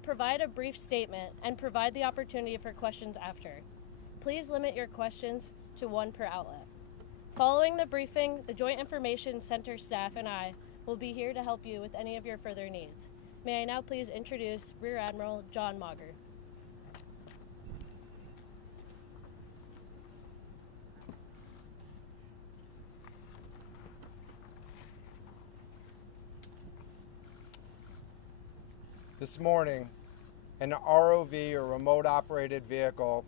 will provide a brief statement and provide the opportunity for questions after. Please limit your questions to one per outlet. Following the briefing, the Joint Information Center staff and I will be here to help you with any of your further needs. May I now please introduce Rear Admiral John Mauger. This morning, an ROV, or remote operated vehicle,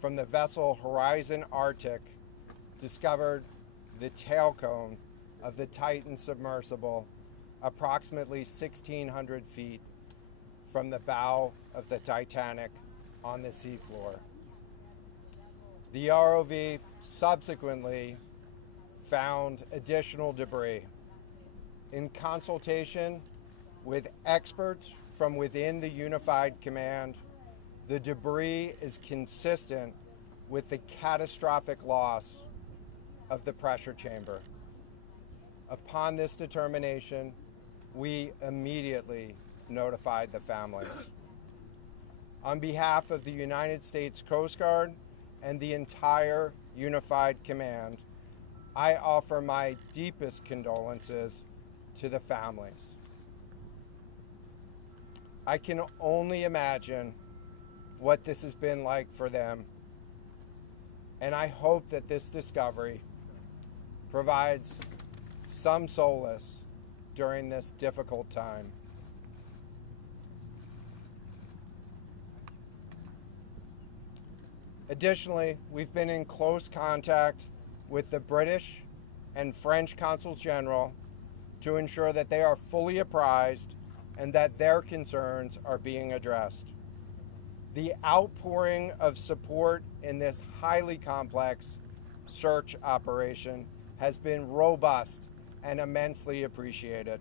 from the vessel Horizon Arctic discovered the tail cone of the Titan submersible approximately 1,600 feet from the bow of the Titanic on the seafloor. The ROV subsequently found additional debris. In consultation with experts from within the Unified Command, the debris is consistent with the catastrophic loss of the pressure chamber. Upon this determination, we immediately notified the families. On behalf of the United States Coast Guard and the entire Unified Command, I offer my deepest condolences to the families. I can only imagine what this has been like for them, and I hope that this discovery provides some solace during this difficult time. Additionally, we've been in close contact with the British and French Consuls General to ensure that they are fully apprised and that their concerns are being addressed. The outpouring of support in this highly complex search operation has been robust and immensely appreciated.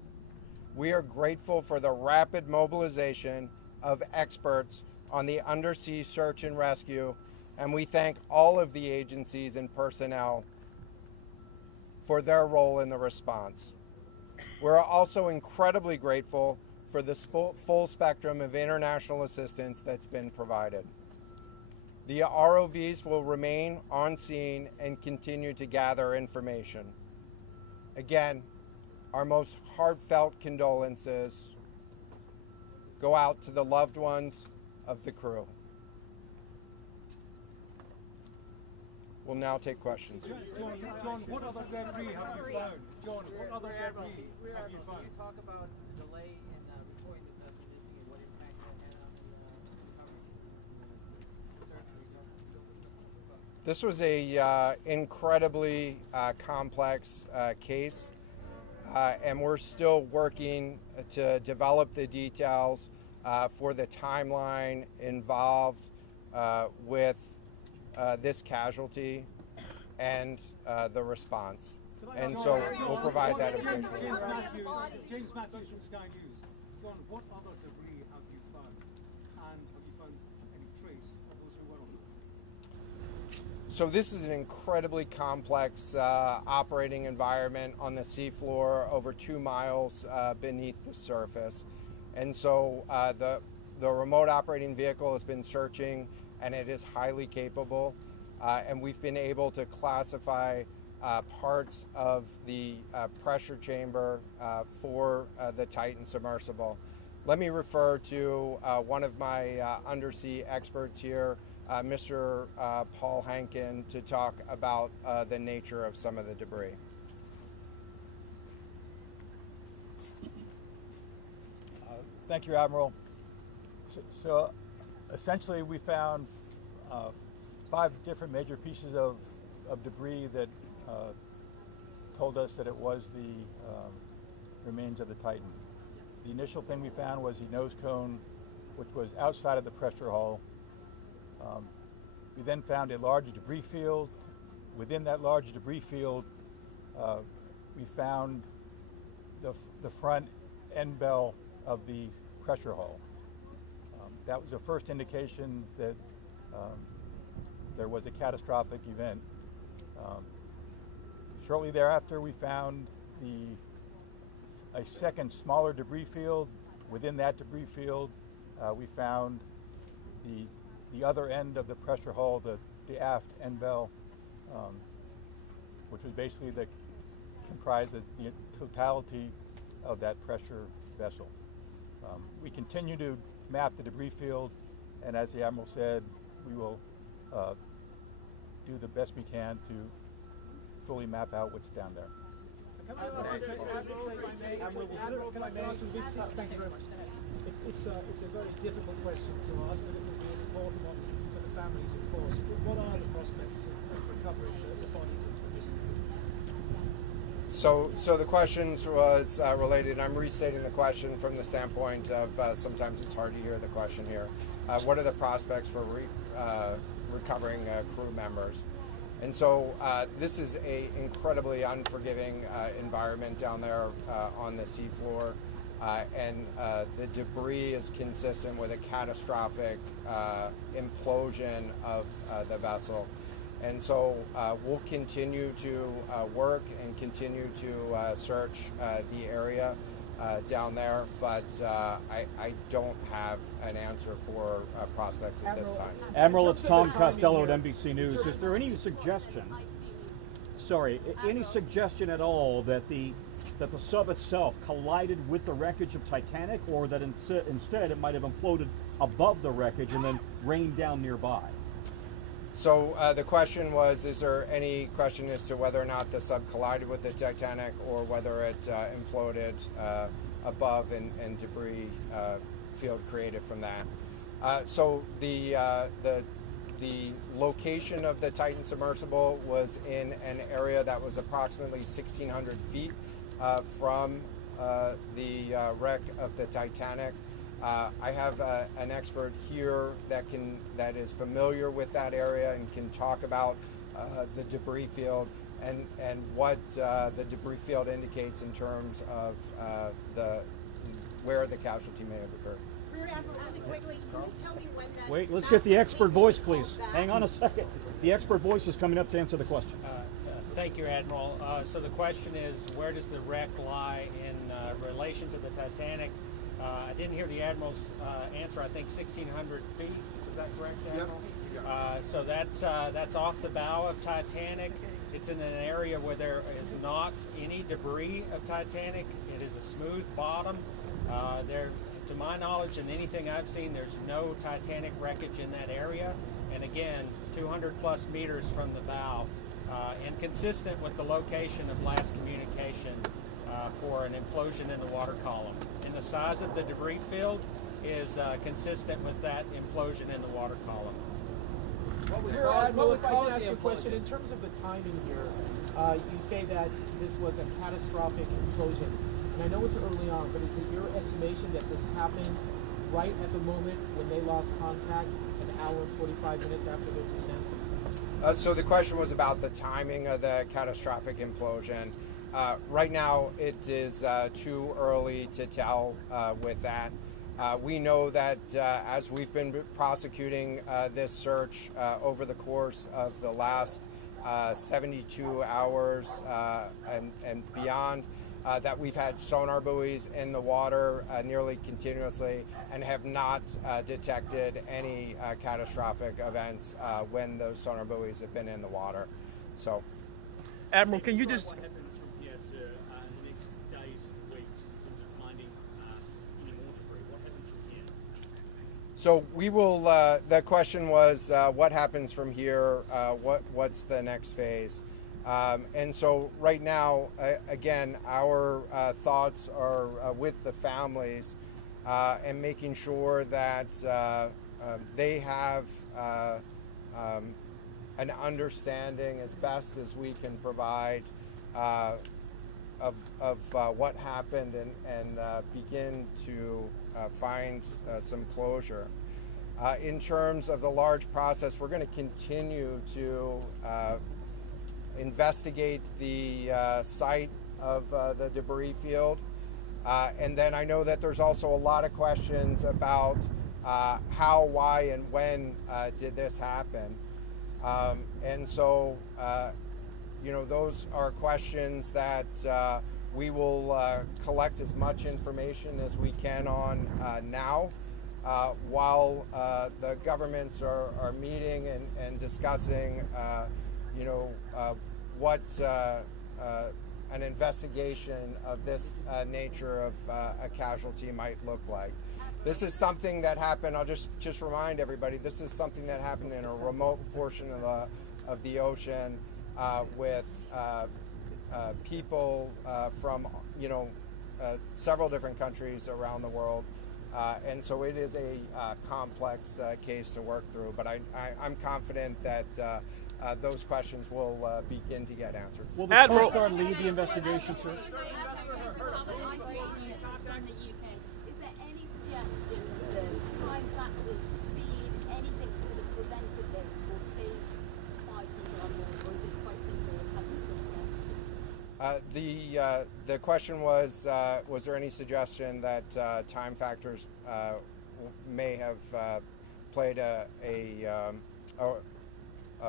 We are grateful for the rapid mobilization of experts on the undersea search and rescue, and we thank all of the agencies and personnel for their role in the response. We're also incredibly grateful for the full spectrum of international assistance that's been provided. The ROVs will remain on scene and continue to gather information. Again, our most heartfelt condolences go out to the loved ones of the crew. We'll now take questions. John, what other debris have you found? John, what other debris have you found? Can you talk about the delay in reporting the vessel missing and what impact that had on the search and recovery? This was a incredibly complex case, and we're still working to develop the details for the timeline involved with this casualty and the response. And so we'll provide that information. James Matthews from Sky News. John, what other debris have you found? And have you found any trace of those who were on it? So this is an incredibly complex operating environment on the seafloor, over 2 miles beneath the surface. And so the remote operating vehicle has been searching, and it is highly capable. And we've been able to classify parts of the pressure chamber for the Titan submersible. Let me refer to one of my undersea experts here, Mr. Paul Hankin, to talk about the nature of some of the debris. Thank you, Admiral. So essentially we found 5 different major pieces of debris that told us that it was the remains of the Titan. The initial thing we found was the nose cone, which was outside of the pressure hull. We then found a large debris field. Within that large debris field, we found the front end bell of the pressure hull. That was the first indication that there was a catastrophic event. Shortly thereafter, we found a second smaller debris field. Within that debris field, we found the other end of the pressure hull, the aft end bell, which was basically comprised of the totality of that pressure vessel. We continue to map the debris field, and as the Admiral said, we will do the best we can to fully map out what's down there. Thank you very much. It's a very difficult question to ask, but it will be an important one for the families, of course. What are the prospects of recovering the bodies of the missing? So the questions was related. I'm restating the question from the standpoint of sometimes it's hard to hear the question here. What are the prospects for recovering crew members? And so this is a incredibly unforgiving environment down there on the seafloor, and the debris is consistent with a catastrophic implosion of the vessel. And so we'll continue to work and continue to search the area down there, but I don't have an answer for prospects at this time. Admiral, it's Tom Costello at NBC News. Is there any suggestion, any suggestion at all that the sub itself collided with the wreckage of Titanic, or that instead it might have imploded above the wreckage and then rained down nearby? So the question was, is there any question as to whether or not the sub collided with the Titanic or whether it imploded above and debris field created from that? So the location of the Titan submersible was in an area that was approximately 1,600 feet from the wreck of the Titanic. I have an expert here that is familiar with that area and can talk about the debris field and what the debris field indicates in terms of where the casualty may have occurred. Rear Admiral, really quickly, can you tell me when that... Wait, let's get the expert voice, please. Hang on a second. The expert voice is coming up to answer the question. Thank you, Admiral. So the question is, where does the wreck lie in relation to the Titanic? I didn't hear the Admiral's answer. I think 1,600 feet. Is that correct, Admiral? Yep. So that's off the bow of Titanic. It's in an area where there is not any debris of Titanic. It is a smooth bottom. There, to my knowledge and anything I've seen, there's no Titanic wreckage in that area. And again, 200 plus meters from the bow, and consistent with the location of last communication for an implosion in the water column. And the size of the debris field is consistent with that implosion in the water column. Admiral, if I can ask you a question, in terms of the timing here, you say that this was a catastrophic implosion. And I know it's early on, but is it your estimation that this happened right at the moment when they lost contact, an hour and 45 minutes after their descent? So the question was about the timing of the catastrophic implosion. Right now, it is too early to tell with that. We know that as we've been prosecuting this search over the course of the last 72 hours and beyond, that we've had sonar buoys in the water nearly continuously and have not detected any catastrophic events when those sonar buoys have been in the water. So, Admiral, can you just... What happens from here, sir, in the next days and weeks in terms of finding any more debris? What happens from here? So we will, the question was, what happens from here? What's the next phase? And so right now, again, our thoughts are with the families and making sure that they have an understanding as best as we can provide of what happened and begin to find some closure. In terms of the large process, we're going to continue to investigate the site of the debris field. And then I know that there's also a lot of questions about how, why, and when did this happen. And so, you know, those are questions that we will collect as much information as we can on now. while the governments are meeting and discussing, what an investigation of this nature of a casualty might look like. This is something that happened. I'll just remind everybody. This is something that happened in a remote portion of the ocean with people from several different countries around the world, and so it is a complex case to work through. But I'm confident that those questions will begin to get answered. Will the Admiral- Coast Guard lead the investigation, sir? From the UK, is there any suggestions that time factors, speed, anything that could have prevented this or saved 5 people on board, or is this quite simply a catastrophic? The question was there any suggestion that time factors may have played a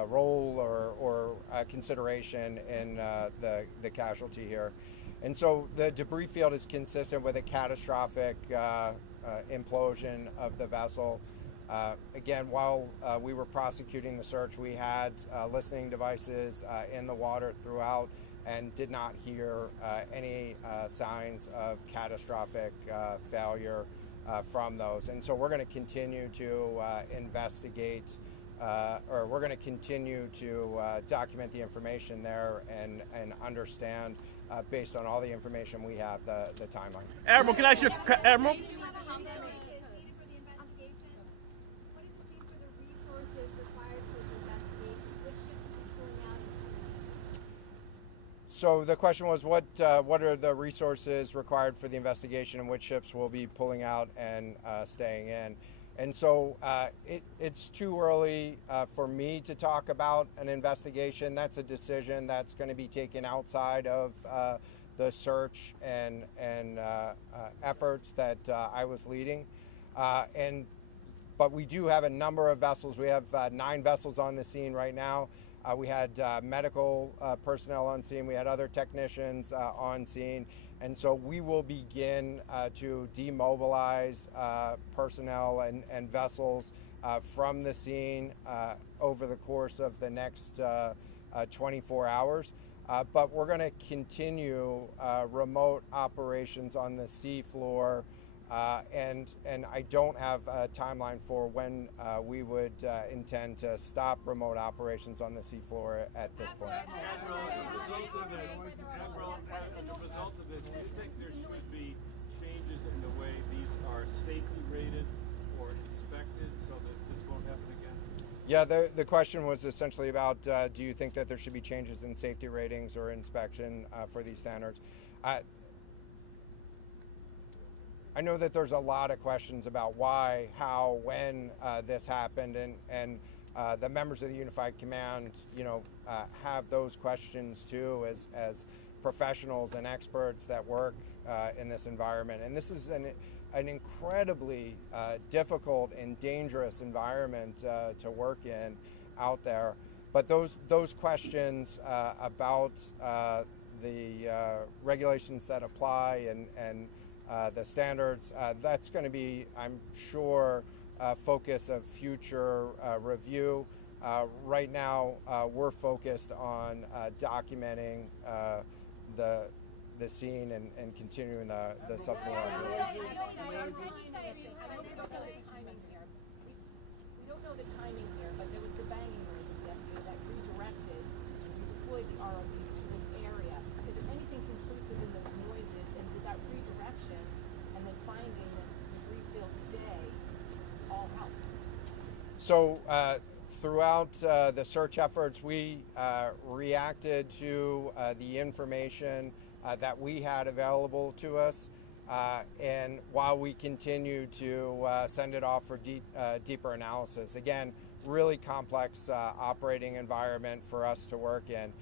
role or a consideration in the casualty here? And so the debris field is consistent with a catastrophic implosion of the vessel. Again, while we were prosecuting the search, we had listening devices in the water throughout and did not hear any signs of catastrophic failure from those. And so we're going to continue to investigate, or we're going to continue to document the information there and understand, based on all the information we have, the timeline. Admiral, can I ask you, Admiral? So the question was, what are the resources required for the investigation, and which ships will be pulling out and staying in? And so it's too early for me to talk about an investigation. That's a decision that's going to be taken outside of the search and efforts that I was leading. But we do have a number of vessels. We have 9 vessels on the scene right now. We had medical personnel on scene. We had other technicians on scene. And so we will begin to demobilize personnel and vessels from the scene over the course of the next 24 hours. But we're going to continue remote operations on the sea floor. And I don't have a timeline for when we would intend to stop remote operations on the seafloor at this point. Admiral, as a result of this, do you think there should be changes in the way these are safety rated or inspected so that this won't happen again? Yeah, the question was essentially about, do you think that there should be changes in safety ratings or inspection for these standards? I know that there's a lot of questions about why, how, when this happened, and the members of the Unified Command, have those questions too, as professionals and experts that work in this environment. And this is an incredibly difficult and dangerous environment to work in out there. But those questions about the regulations that apply and the standards, that's going to be, I'm sure, focus of future review. Right now, we're focused on documenting the scene and continuing the subfloor operation. We don't know the timing here, but there was the banging rings yesterday that redirected and redeployed the ROVs to this area. Is there anything conclusive in those noises, and did that redirection and then finding this debris field today all help? So throughout the search efforts, we reacted to the information that we had available to us, and while we continue to send it off for deeper analysis. Again, really complex operating environment for us to work in.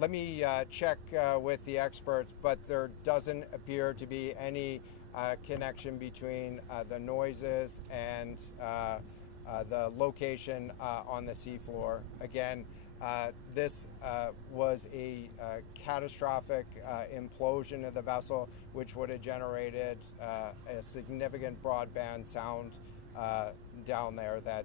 Let me check with the experts, but there doesn't appear to be any connection between the noises and the location on the seafloor. Again, This was a catastrophic implosion of the vessel, which would have generated a significant broadband sound down there that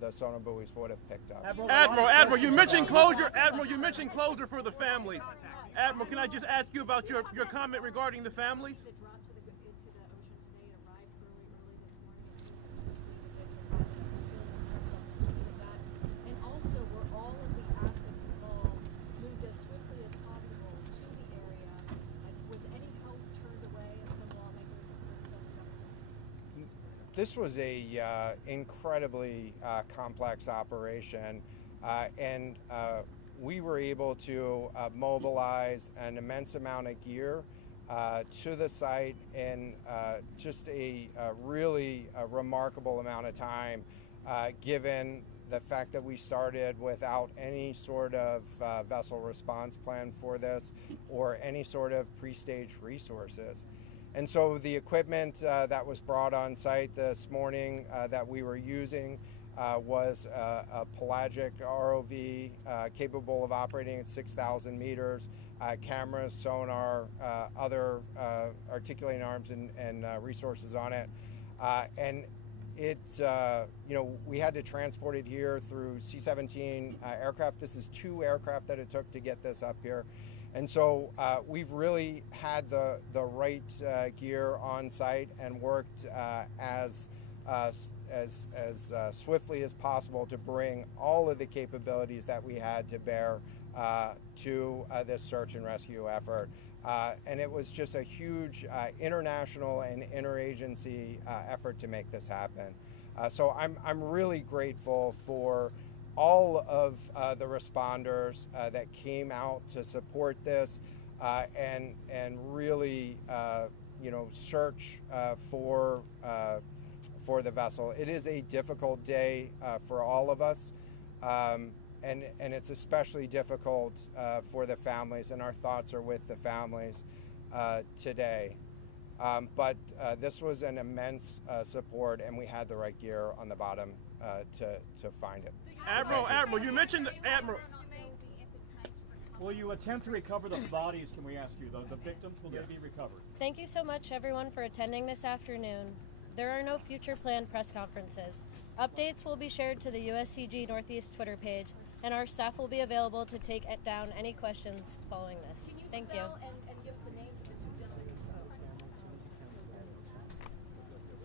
the sonar buoys would have picked up. Admiral, you mentioned closure. Admiral, you mentioned closure for the families. Admiral, can I just ask you about your comment regarding the families? It dropped into the ocean today. It arrived early this morning. And also, were all of the assets involved moved as swiftly as possible to the area? Was any help turned away, as some lawmakers have criticized? This was a incredibly complex operation, and we were able to mobilize an immense amount of gear to the site in just a really remarkable amount of time, given the fact that we started without any sort of vessel response plan for this or any sort of pre-stage resources. And so the equipment that was brought on site this morning that we were using was a pelagic ROV capable of operating at 6,000 meters, cameras, sonar, other articulating arms and resources on it. And it, we had to transport it here through C-17 aircraft. This is 2 aircraft that it took to get this up here. And so we've really had the right gear on site and worked as swiftly as possible to bring all of the capabilities that we had to bear to this search and rescue effort. And it was just a huge international and interagency effort to make this happen. So I'm really grateful for all of the responders that came out to support this and really search for the vessel. It is a difficult day for all of us, and it's especially difficult for the families, and our thoughts are with the families today. But this was an immense support, and we had the right gear on the bottom to find it. Admiral, you mentioned Admiral. Will you attempt to recover the bodies, can we ask you? The victims, will they be recovered? Thank you so much, everyone, for attending this afternoon. There are no future planned press conferences. Updates will be shared to the USCG Northeast Twitter page, and our staff will be available to take down any questions following this. Thank you. And give the names of the 2 gentlemen who spoke?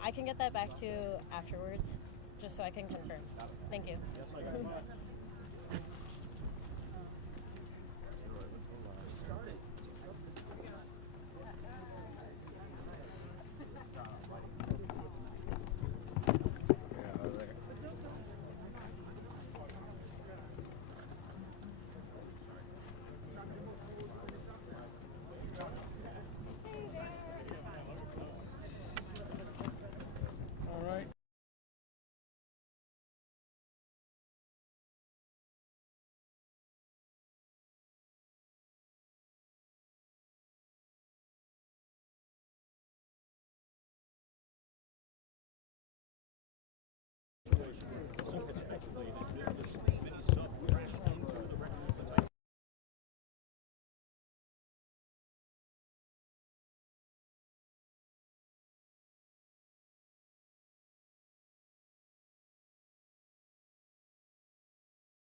I can get that back to you afterwards, just so I can confirm. Thank you. Yes, I got it. We started.